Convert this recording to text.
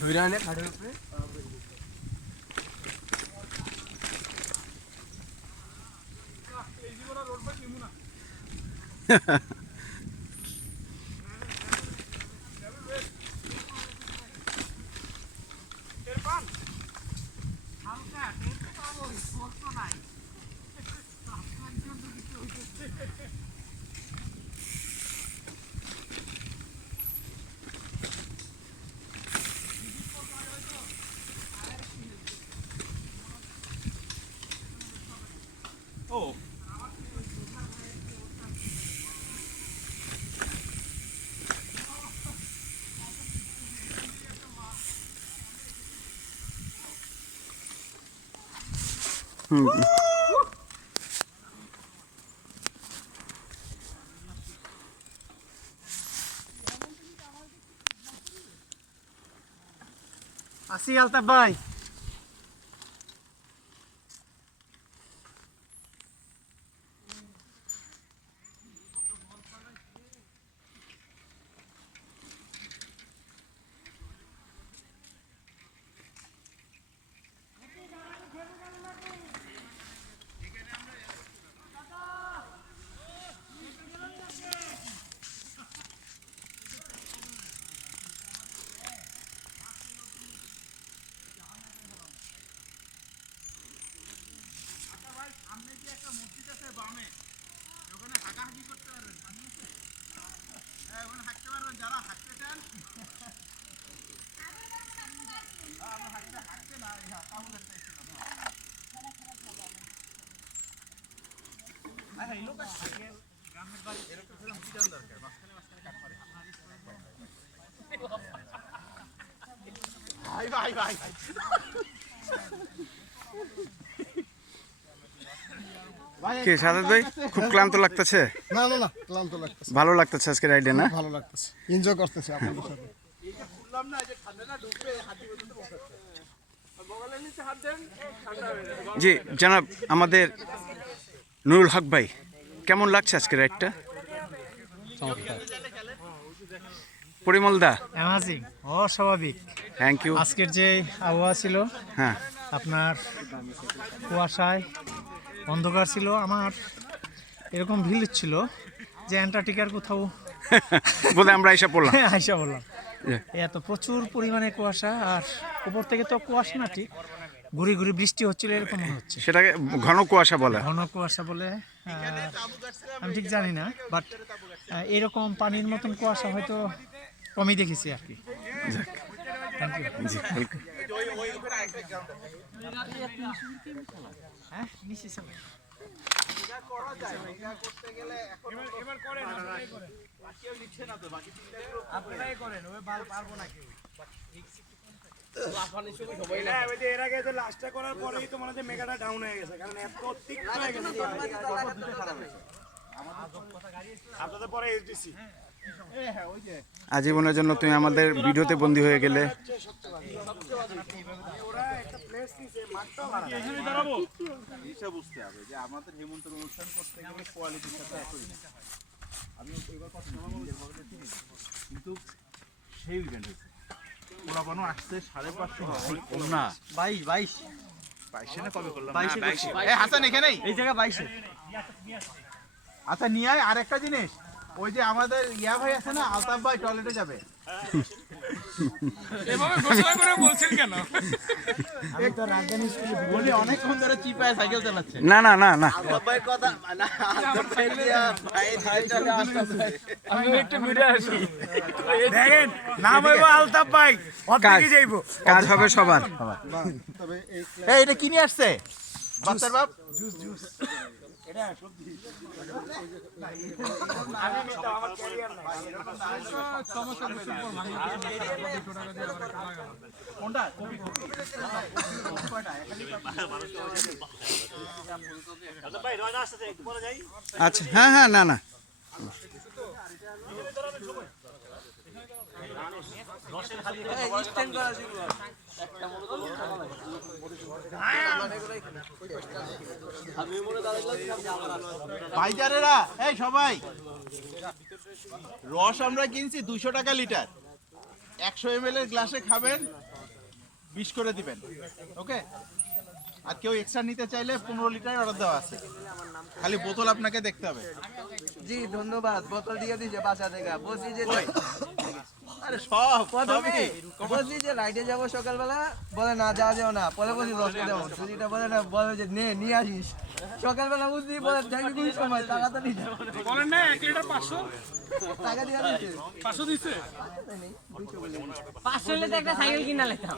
ধরে আনে খাটের উপরে আসি আলতাফ ভাই। কি সাদাত ভাই খুব ক্লান্ত লাগতেছে? না না না, ক্লান্ত লাগতেছে, ভালো লাগতেছে আজকে রাইডে না? ভালো লাগতেছে, এনজয় করতেছি আপনাদের সাথে। জি জনাব, আমাদের নুরুল হক ভাই, কেমন লাগছে আজকে রাইডটা? পরিমল দা? অ্যামাজিং, অস্বাভাবিক। Thank you. আজকের যে আবহাওয়া ছিল, হ্যাঁ, আপনার কুয়াশায় অন্ধকার ছিল, আমার এরকম ভিড় ছিল যে অ্যান্টার্কটিকার কোথাও বলে আমরা এসে পড়লাম। আইসা বললাম। এত প্রচুর পরিমাণে কুয়াশা, আর উপর থেকে তো কুয়াশা না, ঠিক ঘুরি ঘুরি বৃষ্টি হচ্ছিল এরকম মনে হচ্ছে। সেটাকে ঘন কুয়াশা বলে। ঘন কুয়াশা বলে, আমি ঠিক জানি না, বাট এরকম পানির মতন কুয়াশা হয়তো কমই দেখেছি আর কি। Thank you. জি ওয়েলকাম। হ্যাঁ নিশ্চয়ই স্যার। এর আগে তো লাস্টটা করার পরেই তো মনে হচ্ছে মেগাটা ডাউন হয়ে গেছে, কারণ এত তীক্ষ্ণ হয়ে গেছে। আপনাদের পরে এসডিসি আজীবনের জন্য তুমি আমাদের ভিডিওতে বন্দী হয়ে গেলে। ওরা একটা প্লেস নিছে, মাঠটাও বুঝতে হবে যে আমাদের হেমন্তের অনুষ্ঠান করতে গেলে কোয়ালিটির সাথে একই না। আমি এবার কথা কিন্তু সেই ইভেন্ট হয়েছে, ওরা বানো আসছে 550 না 22 22 না কবে করলাম? 22 এই হাসান এখানেই এই জায়গা 22। আচ্ছা নিয়ে আয়। আর একটা জিনিস, ওই যে আমাদের ইয়া ভাই আছে না, আলতাফ ভাই টয়লেটে যাবে। এভাবে ঘোষণা করে বলছেন কেন? আমি তো রাজধানী স্কুলে উনি অনেকক্ষণ ধরে চিপায় সাইকেল চালাচ্ছে। না না না না, আমি একটু ঘুরে আসি। দেখেন নাম হইবো আলতাফ ভাই, অর্ধেকই যাইবো। কাজ হবে সবার। তবে এই এই এটা কি নিয়ে আসছে বাচ্চার বাপ? আচ্ছা হ্যাঁ হ্যাঁ, না না, ভাইজারেরা, এই সবাই, রস আমরা কিনছি 200 টাকা লিটার। 100 ml এর গ্লাসে খাবেন 20 করে দিবেন, ওকে? আর কেউ এক্সট্রা নিতে চাইলে 15 লিটার অর্ডার দেওয়া আছে, খালি বোতল আপনাকে দেখতে হবে। জি ধন্যবাদ, বোতল দিয়ে দিয়েছে বাসা থেকে। বলছি যে আরে সব প্রথমে সবই। বলছি যে রাইডে যাবো সকালবেলা, বলে না যাওয়া যাও না, পরে বলছি 10 টাকা দেবো, সুজিটা বলে না, বলে যে নিয়ে আসিস সকালবেলা, বুঝলি বলে দেখবি কোন সময় টাকা তো নিতে বলেন না 1 লিটার 500 টাকা দিয়ে দিচ্ছে 500 দিচ্ছে। 500 হলে তো একটা সাইকেল কিনা লাগতাম।